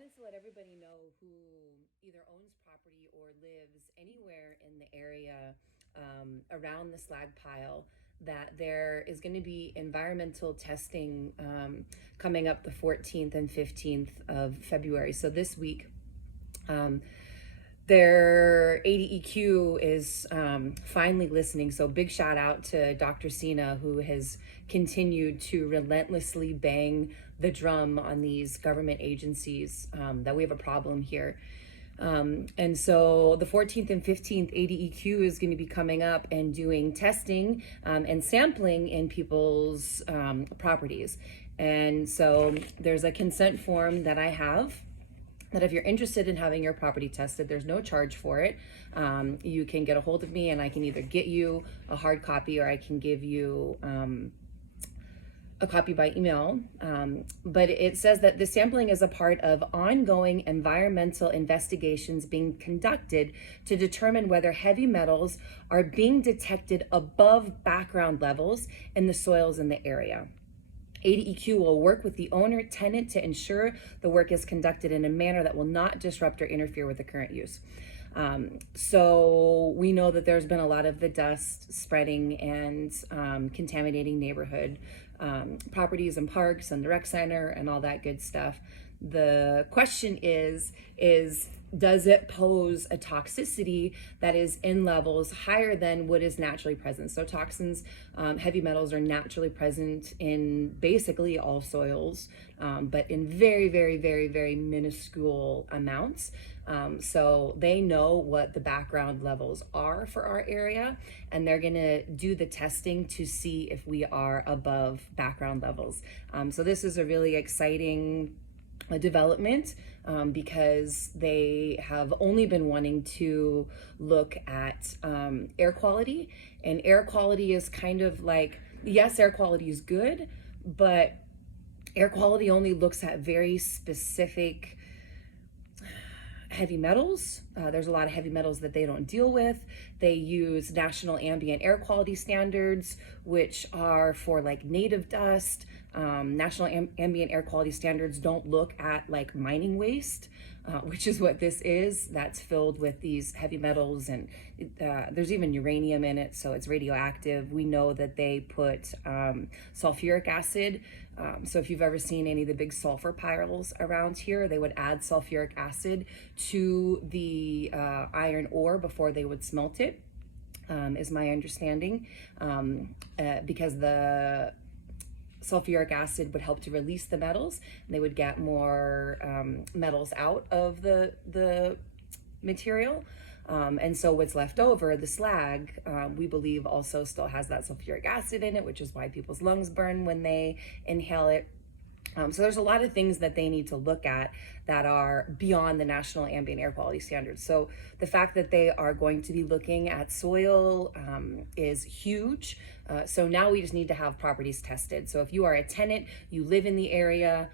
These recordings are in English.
wanted to let everybody know who either owns property or lives anywhere in the area around the slag pile that there is going to be environmental testing coming up the 14th and 15th of February. So this week, their ADEQ is finally listening. So big shout out to Dr. Sina, who has continued to relentlessly bang the drum on these government agencies that we have a problem here. And so the 14th and 15th ADEQ is going to be coming up and doing testing and sampling in people's properties. And so there's a consent form that I have that if you're interested in having your property tested, there's no charge for it. You can get a hold of me and I can either get you a hard copy or I can give you a copy by email. But it says that the sampling is a part of ongoing environmental investigations being conducted to determine whether heavy metals are being detected above background levels in the soils in the area. ADEQ will work with the owner tenant to ensure the work is conducted in a manner that will not disrupt or interfere with the current use. So we know that there's been a lot of the dust spreading and contaminating neighborhood properties and parks and the rec center and all that good stuff. The question is does it pose a toxicity that is in levels higher than what is naturally present? So toxins, heavy metals are naturally present in basically all soils, but in very, very, very, very minuscule amounts. So they know what the background levels are for our area, and they're gonna do the testing to see if we are above background levels. So this is a really exciting development because they have only been wanting to look at air quality, and air quality is kind of like, yes, air quality is good, but air quality only looks at very specific heavy metals. There's a lot of heavy metals that they don't deal with. They use national ambient air quality standards, which are for like native dust. National ambient air quality standards don't look at like mining waste, which is what this is. That's filled with these heavy metals, and there's even uranium in it, so it's radioactive. We know that they put sulfuric acid. So if you've ever seen any of the big sulfur piles around here, they would add sulfuric acid to the iron ore before they would smelt it, is my understanding, because the sulfuric acid would help to release the metals, and they would get more metals out of the material. And so what's left over, the slag, we believe also still has that sulfuric acid in it, which is why people's lungs burn when they inhale it. So there's a lot of things that they need to look at that are beyond the national ambient air quality standards. So the fact that they are going to be looking at soil is huge. So now we just need to have properties tested. So if you are a tenant, you live in the area,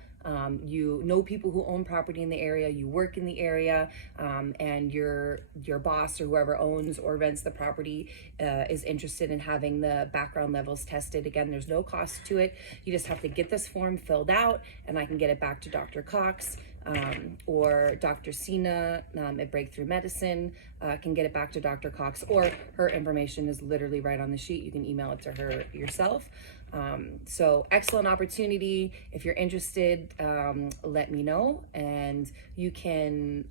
you know people who own property in the area, you work in the area, and your boss or whoever owns or rents the property is interested in having the background levels tested. Again, there's no cost to it. You just have to get this form filled out, and I can get it back to Dr. Cox or Dr. Sina at Breakthrough Medicine can get it back to Dr. Cox, or her information is literally right on the sheet. You can email it to her yourself. So excellent opportunity. If you're interested, let me know, and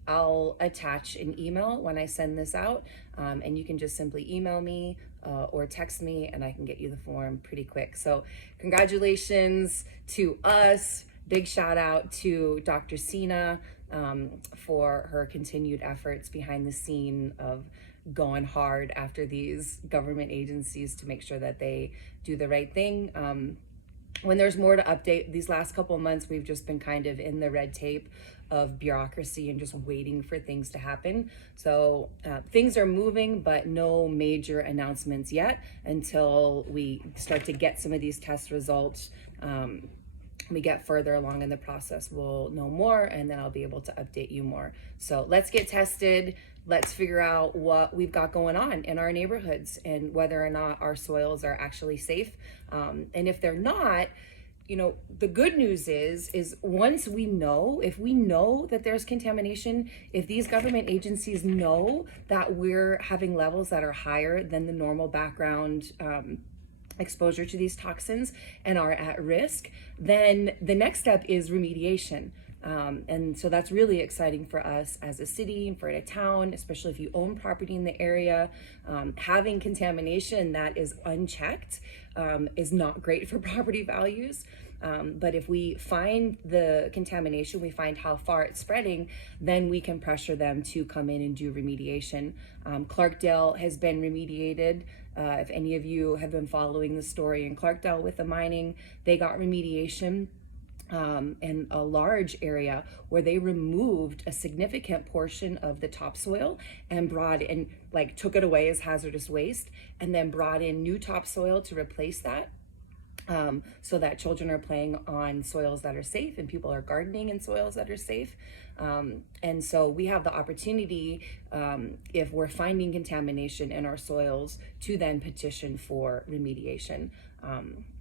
I'll attach an email when I send this out, and you can just simply email me or text me, and I can get you the form pretty quick. So congratulations to us. Big shout out to Dr. Sina for her continued efforts behind the scene of going hard after these government agencies to make sure that they do the right thing. When there's more to update, these last couple of months, we've just been kind of in the red tape of bureaucracy and just waiting for things to happen. So things are moving, but no major announcements yet until we start to get some of these test results. We get further along in the process, we'll know more, and then I'll be able to update you more. So let's get tested. Let's figure out what we've got going on in our neighborhoods and whether or not our soils are actually safe. And if they're not, the good news is once we know, if we know that there's contamination, if these government agencies know that we're having levels that are higher than the normal background exposure to these toxins and are at risk, then the next step is remediation. And so that's really exciting for us as a city and for a town, especially if you own property in the area. Having contamination that is unchecked is not great for property values. But if we find the contamination, we find how far it's spreading, then we can pressure them to come in and do remediation. Clarkdale has been remediated. If any of you have been following the story in Clarkdale with the mining, they got remediation in a large area where they removed a significant portion of the topsoil and brought in, like, took it away as hazardous waste, and then brought in new topsoil to replace that. So that children are playing on soils that are safe and people are gardening in soils that are safe. And so we have the opportunity, if we're finding contamination in our soils, to then petition for remediation.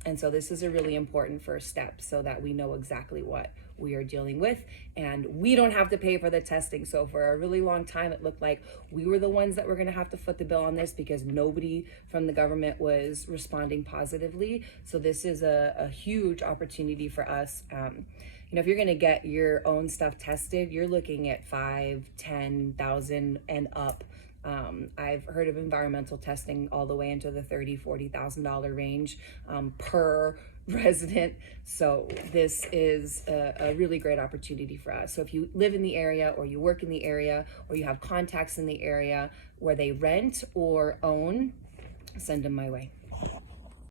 And so this is a really important first step so that we know exactly what we are dealing with, and we don't have to pay for the testing. So for a really long time, it looked like we were the ones that were going to have to foot the bill on this because nobody from the government was responding positively. So this is a huge opportunity for us. If you're going to get your own stuff tested, you're looking at $5,000-$10,000 and up. I've heard of environmental testing all the way into the $30,000-$40,000 range per resident. So this is a really great opportunity for us. So if you live in the area, or you work in the area, or you have contacts in the area where they rent or own, send them my way.